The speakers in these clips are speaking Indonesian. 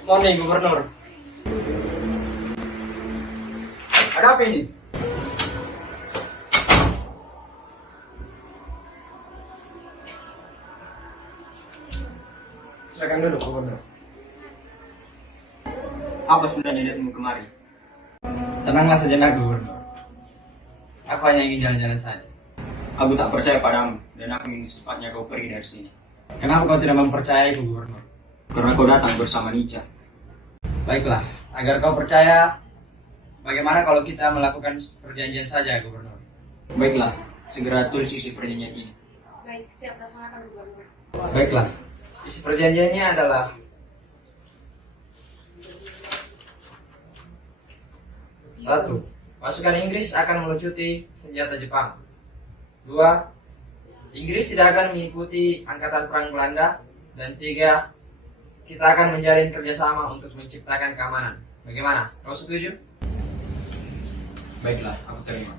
Good morning, Gubernur. Ada apa ini? Silakan duduk, Gubernur. Apa sebenarnya niatmu kemari? Tenanglah sejenak, Gubernur. Aku hanya ingin jalan-jalan saja. Aku tak percaya padamu dan aku ingin secepatnya kau pergi dari sini. Kenapa kau tidak mempercayaiku, Gubernur? Karena kau datang bersama Nica. Baiklah, agar kau percaya, bagaimana kalau kita melakukan perjanjian saja, Gubernur? Baiklah, segera tulis isi perjanjian ini. Baik, siap laksanakan Gubernur. Baiklah, isi perjanjiannya adalah 1. Pasukan Inggris akan melucuti senjata Jepang. 2. Inggris tidak akan mengikuti angkatan perang Belanda. Dan 3. Kita akan menjalin kerjasama untuk menciptakan keamanan. Bagaimana? Kau setuju? Baiklah, aku terima.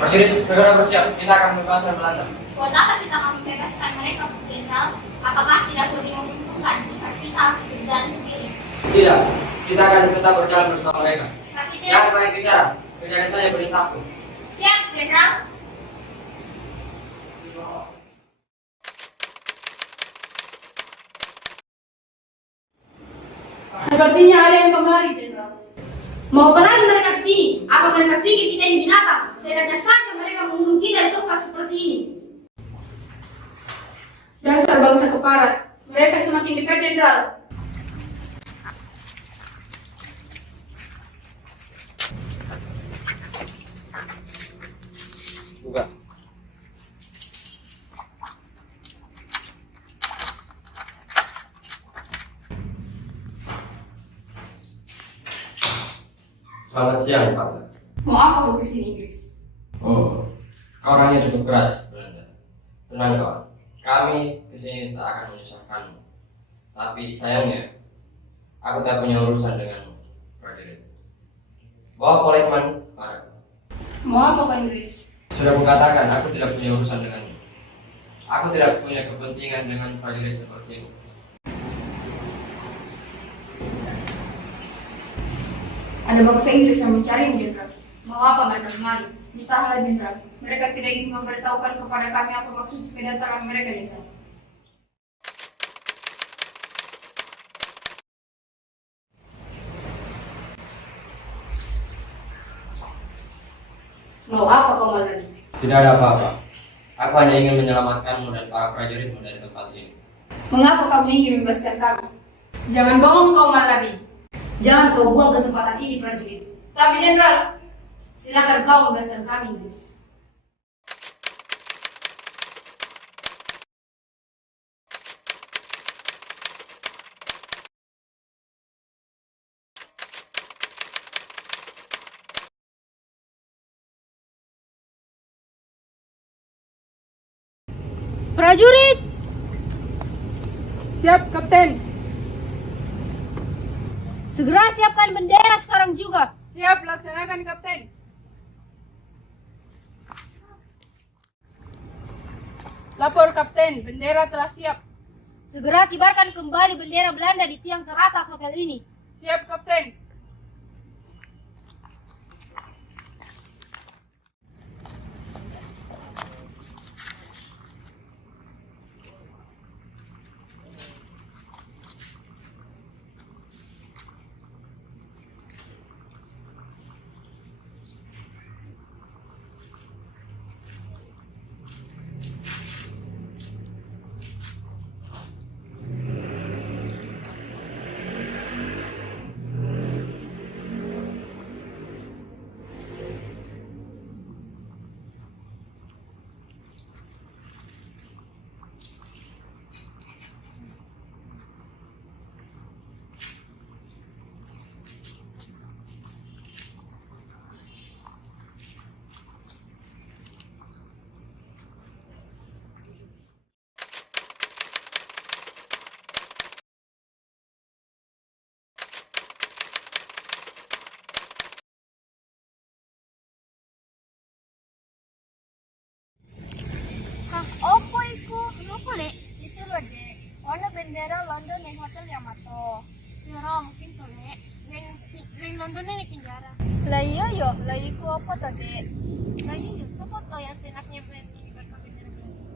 Prajurit, segera bersiap. Kita akan membebaskan Belanda. Buat apa kita akan membebaskan mereka, Bu Jenderal? Apakah tidak lebih menguntungkan jika kita berjalan sendiri? Tidak, kita akan tetap berjalan bersama mereka. Tapi Jangan banyak bicara. Kerjakan saja perintahku. siap, Jenderal. Sepertinya ada yang kemari, Jenderal. Mau apa lagi mereka ke sini? Apa mereka pikir kita ini binatang? Seenaknya saja mereka membunuh kita di tempat seperti ini. Dasar bangsa keparat. Mereka semakin dekat, Jenderal. Buka. Selamat siang, Pak. Mau apa kau kesini, Inggris? Oh, kau orangnya cukup keras, Belanda. Tenang kau, kami kesini tak akan menyusahkanmu. Tapi sayangnya, aku tak punya urusan dengan prajurit. Bawa Polekman padaku. Mau apa kau, Inggris? Sudah kukatakan, aku tidak punya urusan denganmu. Aku tidak punya kepentingan dengan prajurit seperti itu. Ada bangsa Inggris yang mencari, Jenderal. Mau apa mereka kemari? Entahlah, Jenderal. Mereka tidak ingin memberitahukan kepada kami apa maksud kedatangan mereka, Jenderal. Mau apa kau malam? Tidak ada apa-apa. Aku hanya ingin menyelamatkanmu dan para prajuritmu dari tempat ini. Mengapa kamu ingin membebaskan kami? Jangan bohong kau, Malabi. Jangan kau buang kesempatan ini, prajurit. Tapi, Jenderal, Silakan kau membebaskan kami, Inggris. Prajurit! siap, Kapten. Segera siapkan bendera sekarang juga. Siap, laksanakan, Kapten. Lapor, Kapten. Bendera telah siap. Segera kibarkan kembali bendera Belanda di tiang teratas hotel ini. Siap, Kapten. London ini penjara. Lah iya yo, lah iku apa tadi? Lah iya yo, sopo to yang senaknya mengibarkan bendera Belanda?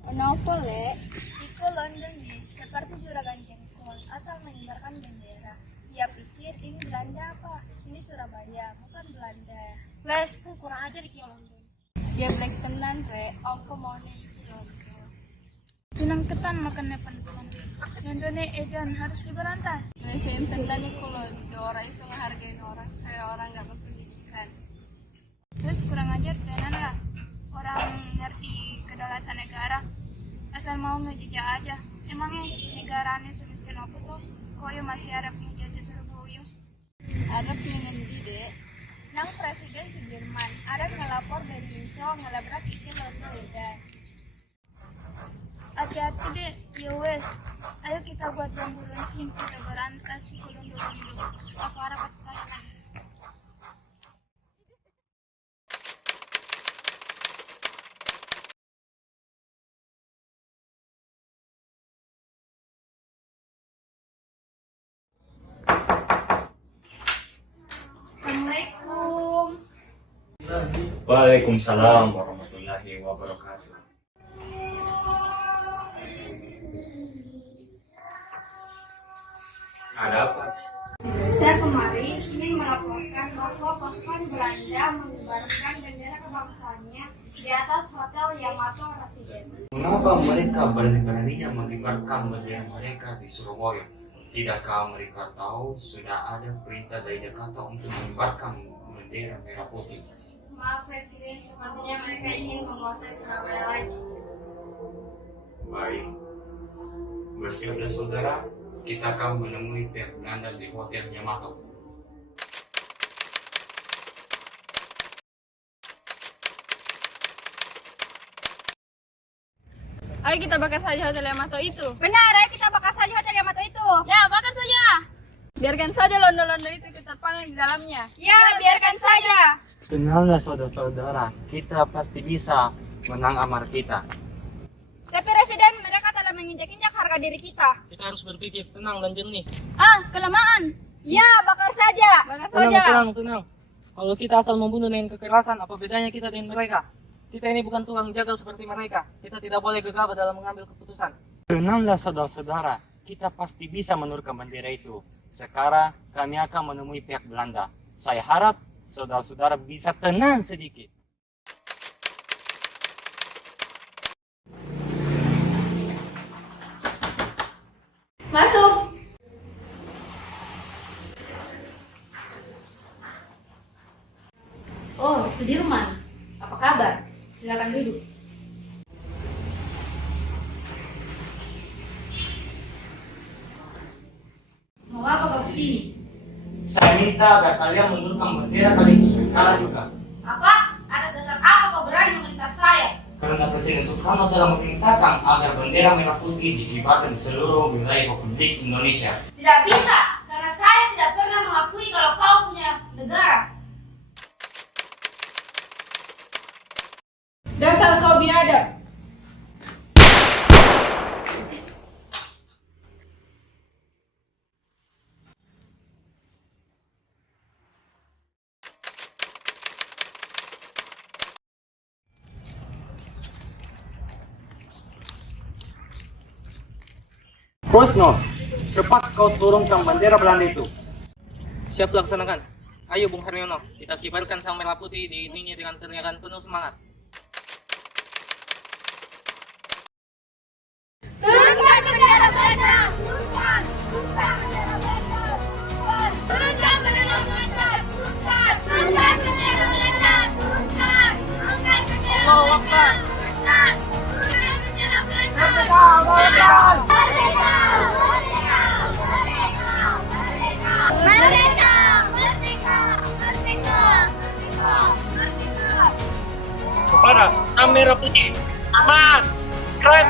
Kenapa le? Iku London nih, seperti juragan jengkol, asal mengibarkan bendera. Dia pikir ini Belanda apa? Ini Surabaya, bukan Belanda. Wes, kurang ajar iki London. Dia black tenan re, aku mau nih London. Pinang ketan makannya panas-panas. Londonnya edan harus diberantas. Ngasihin tenan iku London, orang iso ngehargain orang kayak orang gak berpendidikan. Terus kurang ajar tenan lah. Orang ngerti kedaulatan negara, asal mau ngejajah aja. Emangnya negaranya semiskin apa tuh? Kok ya masih harap ngejajah seluruh? Harap ngendi dek? Nang Presiden Sudirman, harap ngelapor dari Yusuf ngelabrak iki London edan. Hati-hati deh, ya wes. Ayo kita buat bambu runcing, kita berantas ke London. Aku harap kasih tanya lagi. Assalamualaikum. Waalaikumsalam warahmatullahi wabarakatuh. Ada apa? Saya kemarin ingin melaporkan bahwa pasukan Belanda mengibarkan bendera kebangsaannya di atas Hotel Yamato Residen. Mengapa mereka berani-beraninya mengibarkan bendera mereka di Surabaya? Tidakkah mereka tahu sudah ada perintah dari Jakarta untuk mengibarkan bendera merah putih? Maaf Presiden, sepertinya mereka ingin menguasai Surabaya lagi. Baik. Bosnya dan saudara, kita akan menemui pihak Belanda di Hotel Yamato. Ayo kita bakar saja Hotel Yamato itu. Benar, ayo kita bakar saja Hotel Yamato itu. Ya, bakar saja. Biarkan saja London-London itu kita panggil di dalamnya. Ya, biarkan saja. Tenanglah saudara-saudara, kita pasti bisa menang amar kita. Tapi Residen, mereka telah menginjak-injak harga diri kita. Kita harus berpikir tenang dan jernih. Ah, kelamaan. Ya, bakar saja. Bakar Tenang, saja. tenang. Kalau kita asal membunuh dengan kekerasan, apa bedanya kita dengan mereka? Kita ini bukan tukang jagal seperti mereka. Kita tidak boleh gegabah dalam mengambil keputusan. Tenanglah saudara-saudara, kita pasti bisa menurunkan bendera itu. Sekarang kami akan menemui pihak Belanda. Saya harap saudara-saudara bisa tenang sedikit. Masuk. Oh, Sudirman. Apa kabar? Silakan duduk. Mau apa kau kesini? Saya minta agar kalian menurunkan bendera kali itu sekarang juga. Apa? Atas dasar apa kau berani melintas saya? Karena Presiden Soekarno telah memerintahkan agar bendera merah putih dikibarkan di seluruh wilayah Republik Indonesia. Tidak bisa, karena saya tidak pernah mengakui kalau kau punya negara. Dasar kau biadab. Bosno, cepat kau turunkan bendera Belanda itu. Siap laksanakan. Ayo Bung Haryono, kita kibarkan sang merah putih di ininya dengan teriakan penuh semangat. Turunkan bendera Belanda. Turunkan. Turunkan bendera Belanda. Turunkan bendera Belanda. Turunkan. Turunkan bendera Belanda. Turunkan. Turunkan bendera Belanda. Turunkan. Turunkan bendera Belanda. Merdeka. Merdeka. Merdeka. Merdeka. Merdeka. Merdeka. Merdeka. Merdeka. Kepada sang merah putih, aman, keren.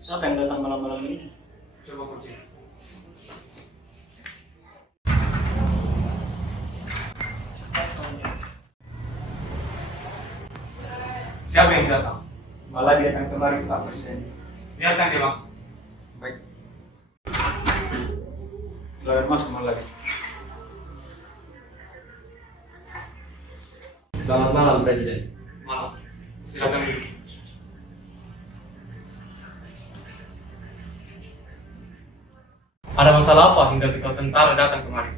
Siapa yang datang malam-malam ini? Coba kau cek. Siapa yang datang? Malah dia datang kemari Pak Presiden. Lihatkan dia masuk. Baik. Selamat masuk lagi. Selamat malam, Presiden. Malam. Silakan duduk. Ada masalah apa hingga kita tentara datang kemari?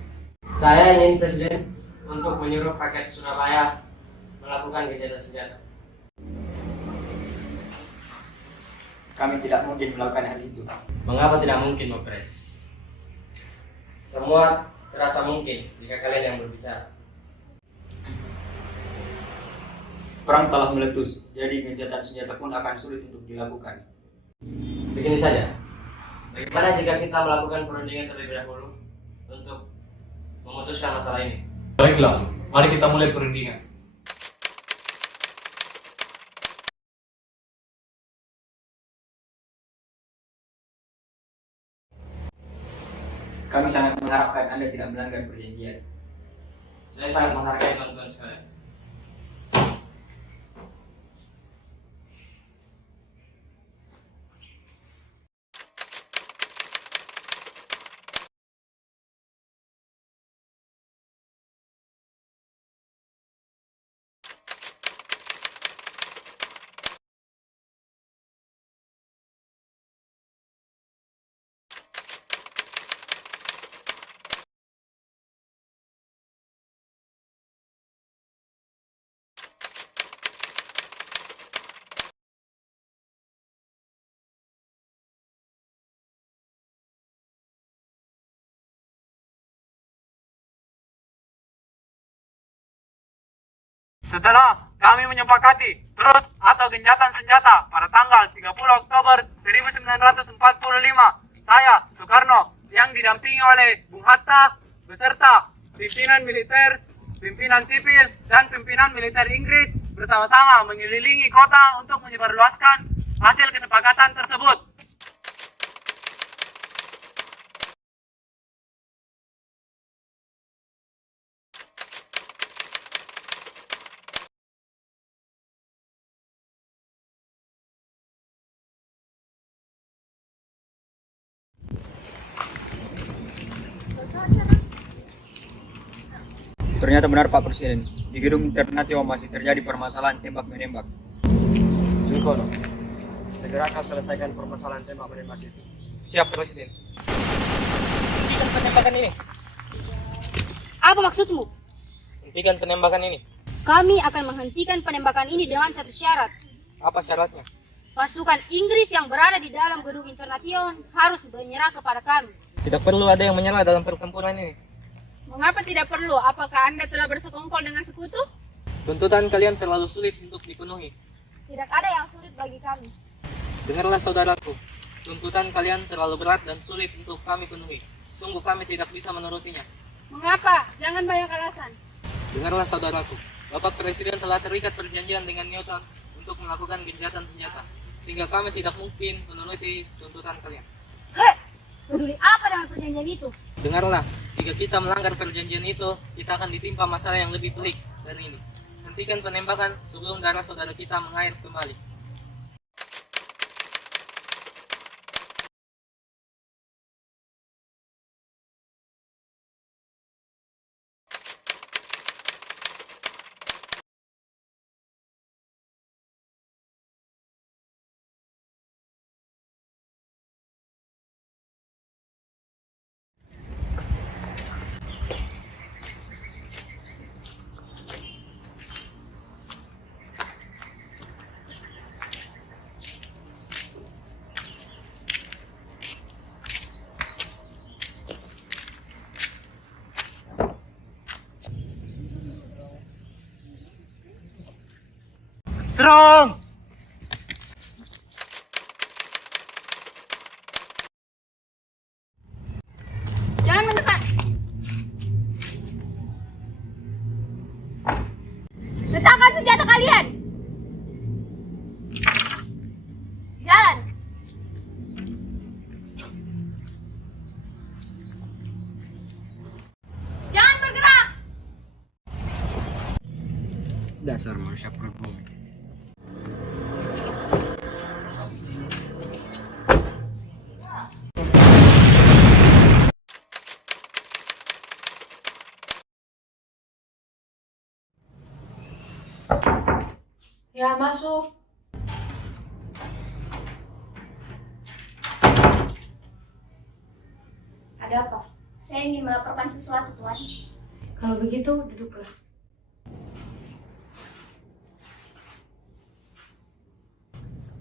Saya ingin Presiden untuk menyuruh rakyat Surabaya melakukan gencatan senjata. Kami tidak mungkin melakukan hal itu. Mengapa tidak mungkin, Mapres? Semua terasa mungkin jika kalian yang berbicara. Perang telah meletus, jadi gencatan senjata pun akan sulit untuk dilakukan. Begini saja, bagaimana jika kita melakukan perundingan terlebih dahulu untuk memutuskan masalah ini? Baiklah, mari kita mulai perundingan. Kami sangat mengharapkan Anda tidak melanggar perjanjian. Saya sangat menghargai teman-teman sekalian. Setelah kami menyepakati terus atau gencatan senjata pada tanggal 30 Oktober 1945, saya, Soekarno, yang didampingi oleh Bung Hatta, beserta pimpinan militer, pimpinan sipil, dan pimpinan militer Inggris bersama-sama mengelilingi kota untuk menyebarluaskan hasil kesepakatan tersebut. Ternyata benar Pak Presiden, di gedung Ternatio masih terjadi permasalahan tembak-menembak. Sukono, segera akan selesaikan permasalahan tembak-menembak itu. Siap, Presiden. Hentikan penembakan ini. Apa maksudmu? Hentikan penembakan ini. Kami akan menghentikan penembakan ini dengan satu syarat. Apa syaratnya? Pasukan Inggris yang berada di dalam gedung Internation harus menyerah kepada kami. Tidak perlu ada yang menyerah dalam pertempuran ini. Mengapa tidak perlu? Apakah Anda telah bersekongkol dengan sekutu? Tuntutan kalian terlalu sulit untuk dipenuhi. Tidak ada yang sulit bagi kami. Dengarlah saudaraku, tuntutan kalian terlalu berat dan sulit untuk kami penuhi. Sungguh kami tidak bisa menurutinya. Mengapa? Jangan banyak alasan. Dengarlah saudaraku, Bapak Presiden telah terikat perjanjian dengan Newton untuk melakukan gencatan senjata, sehingga kami tidak mungkin menuruti tuntutan kalian. Hei, peduli apa dengan perjanjian itu? Dengarlah, jika kita melanggar perjanjian itu, kita akan ditimpa masalah yang lebih pelik dari ini. Hentikan penembakan sebelum darah saudara kita mengalir kembali. Serang! Jangan mendekat. Letakkan senjata kalian. Jalan. Dasar manusia pribumi. Ya, masuk. Ada apa? Saya ingin melaporkan sesuatu, Tuan. Kalau begitu, duduklah.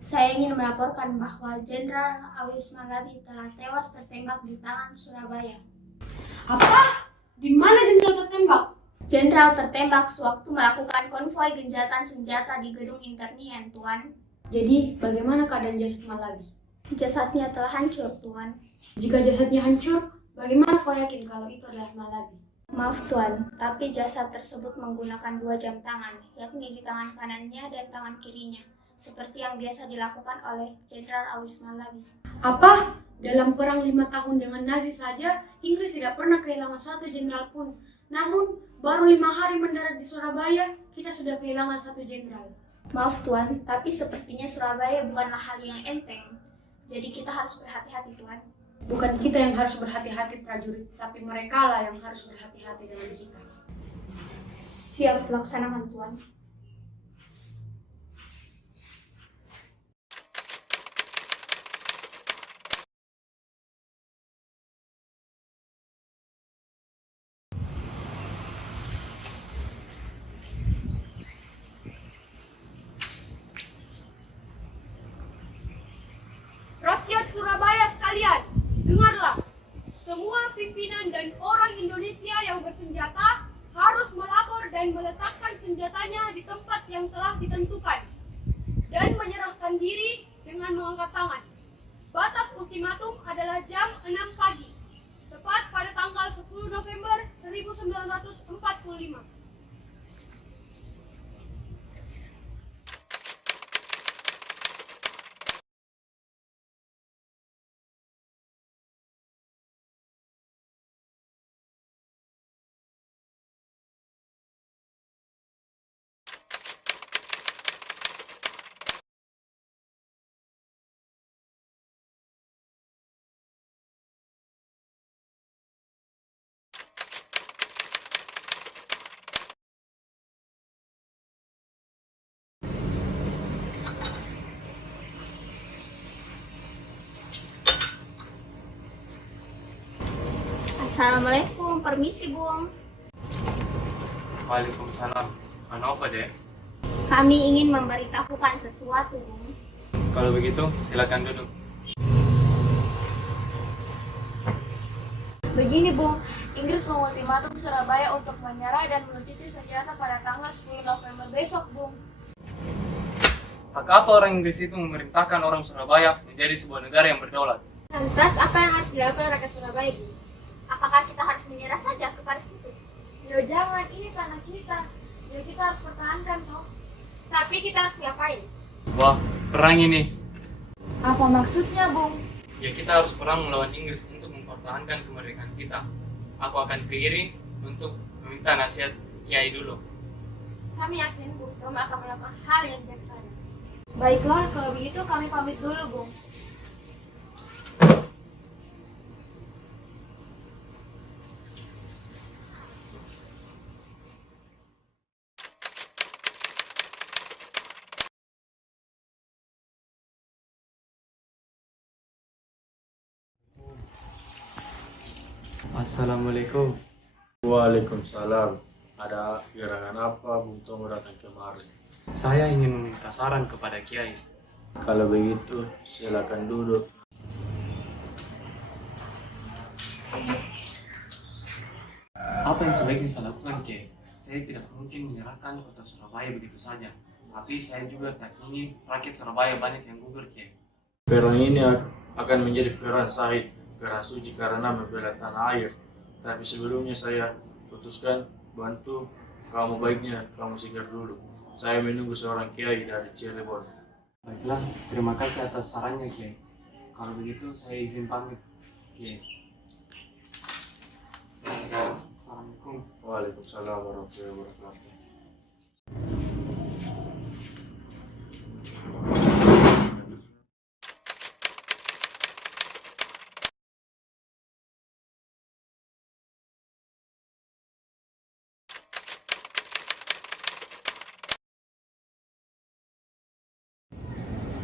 Saya ingin melaporkan bahwa Jenderal Awis Malabi telah tewas tertembak di tangan Surabaya. Apa? Di mana jenderal tertembak? Jenderal tertembak sewaktu melakukan konvoi gencatan senjata di gedung Internian, Tuan. Jadi, bagaimana keadaan jasad Malabi? Jasadnya telah hancur, Tuan. Jika jasadnya hancur, bagaimana kau yakin kalau itu adalah Malabi? Maaf, Tuan, tapi jasad tersebut menggunakan 2 jam tangan, yakni di tangan kanannya dan tangan kirinya, seperti yang biasa dilakukan oleh Jenderal Awis Malabi. Apa? Dalam perang 5 tahun dengan Nazi saja, Inggris tidak pernah kehilangan 1 jenderal pun. Namun, baru 5 hari mendarat di Surabaya, kita sudah kehilangan 1 jenderal. Maaf, Tuan, tapi sepertinya Surabaya bukanlah hal yang enteng. Jadi kita harus berhati-hati, Tuan. Bukan kita yang harus berhati-hati prajurit, tapi mereka lah yang harus berhati-hati dengan kita. Siap laksanakan, Tuan. Rakyat Surabaya sekalian, dengarlah. Semua pimpinan dan orang Indonesia yang bersenjata harus melapor dan meletakkan senjatanya di tempat yang telah ditentukan dan menyerahkan diri dengan mengangkat tangan. Batas ultimatum adalah jam 6 pagi, tepat pada tanggal 10 November 1945. Assalamualaikum, permisi, Bung. Waalaikumsalam. Apa deh? Kami ingin memberitahukan sesuatu, Bung. Kalau begitu, silakan duduk. Begini, Bung. Inggris mengultimatum Surabaya untuk menyerah dan melucuti senjata pada tanggal 10 November besok, Bung. Hak apa orang Inggris itu memerintahkan orang Surabaya menjadi sebuah negara yang berdaulat? Lantas, apa yang harus dilakukan rakyat Surabaya, Bung? Apakah kita harus menyerah saja kepada situ? Ya jangan, ini tanah kita. Ya kita harus pertahankan, toh. Tapi kita harus ngapain? Wah, perang ini. Apa maksudnya, Bung? Ya kita harus perang melawan Inggris untuk mempertahankan kemerdekaan kita. Aku akan keiring untuk meminta nasihat Kiai dulu. Kami yakin, Bung, kami akan melakukan hal yang bijaksana. Baiklah, kalau begitu kami pamit dulu, Bung. Assalamualaikum. Waalaikumsalam. Ada gerangan apa Bung Tomo datang kemari? Saya ingin meminta saran kepada Kiai. Kalau begitu, silakan duduk. Apa yang sebaiknya saya lakukan, Kiai? Saya tidak mungkin menyerahkan kota Surabaya begitu saja. Tapi saya juga tak ingin rakyat Surabaya banyak yang gugur, Kiai. Perang ini akan menjadi perang syahid, perang suci karena membela tanah air. Tapi sebelumnya saya putuskan bantu kamu, baiknya kamu singkir dulu. Saya menunggu seorang kiai dari Cirebon. Baiklah, terima kasih atas sarannya, Kiai. Kalau begitu saya izin pamit, Kiai. Assalamualaikum. Waalaikumsalam warahmatullahi wabarakatuh.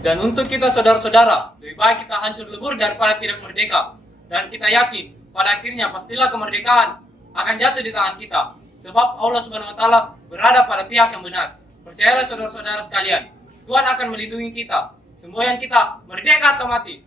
Dan untuk kita saudara-saudara, lebih baik kita hancur lebur daripada tidak merdeka. Dan kita yakin, pada akhirnya pastilah kemerdekaan akan jatuh di tangan kita. Sebab Allah Subhanahu wa Ta'ala berada pada pihak yang benar. Percayalah saudara-saudara sekalian, Tuhan akan melindungi kita. Semboyan kita merdeka atau mati.